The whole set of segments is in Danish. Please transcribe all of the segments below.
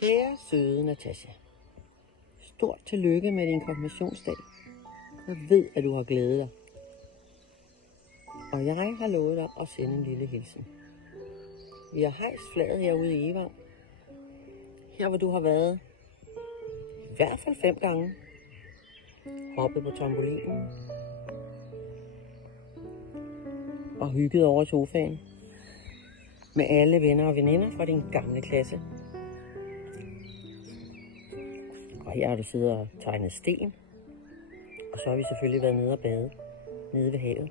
Kære søde Natasha, stort tillykke med din konfirmationsdag. Jeg ved, at du har glædet dig. Og jeg har lovet dig at sende en lille hilsen. Vi har hejst flaget herude i Evang. Her hvor du har været i hvert fald 5 gange. Hoppet på trampolinen. Og hygget over sofaen. Med alle venner og veninder fra din gamle klasse. Og her har du siddet og tegnet sten. Og så har vi selvfølgelig været nede og bade. Nede ved havet.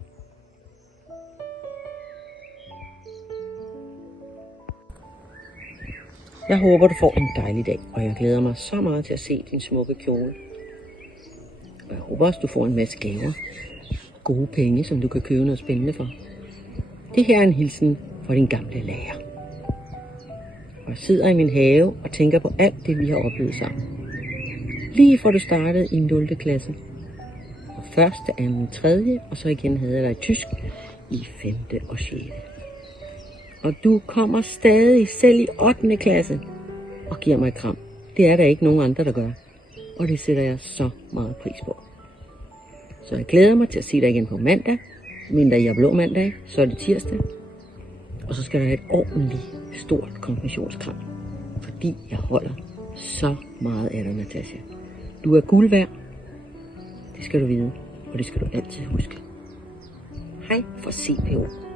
Jeg håber, du får en dejlig dag, og jeg glæder mig så meget til at se din smukke kjole. Og jeg håber også, du får en masse gaver. Gode penge, som du kan købe noget spændende for. Det her er en hilsen fra din gamle lærer. Og jeg sidder i min have og tænker på alt det, vi har oplevet sammen. Lige fra du startede i 0. klasse. Og 1., 2., 3. og så igen havde jeg dig i tysk i 5. og 6. Og du kommer stadig selv i 8. klasse og giver mig et kram. Det er der ikke nogen andre, der gør. Og det sætter jeg så meget pris på. Så jeg glæder mig til at se dig igen på mandag. Mindre jeg blå mandag, så er det tirsdag. Og så skal du have et ordentligt stort konfirmationskram. Fordi jeg holder så meget af dig, Natasha. Du er guld værd. Det skal du vide. Og det skal du altid huske. Hej fra CPO.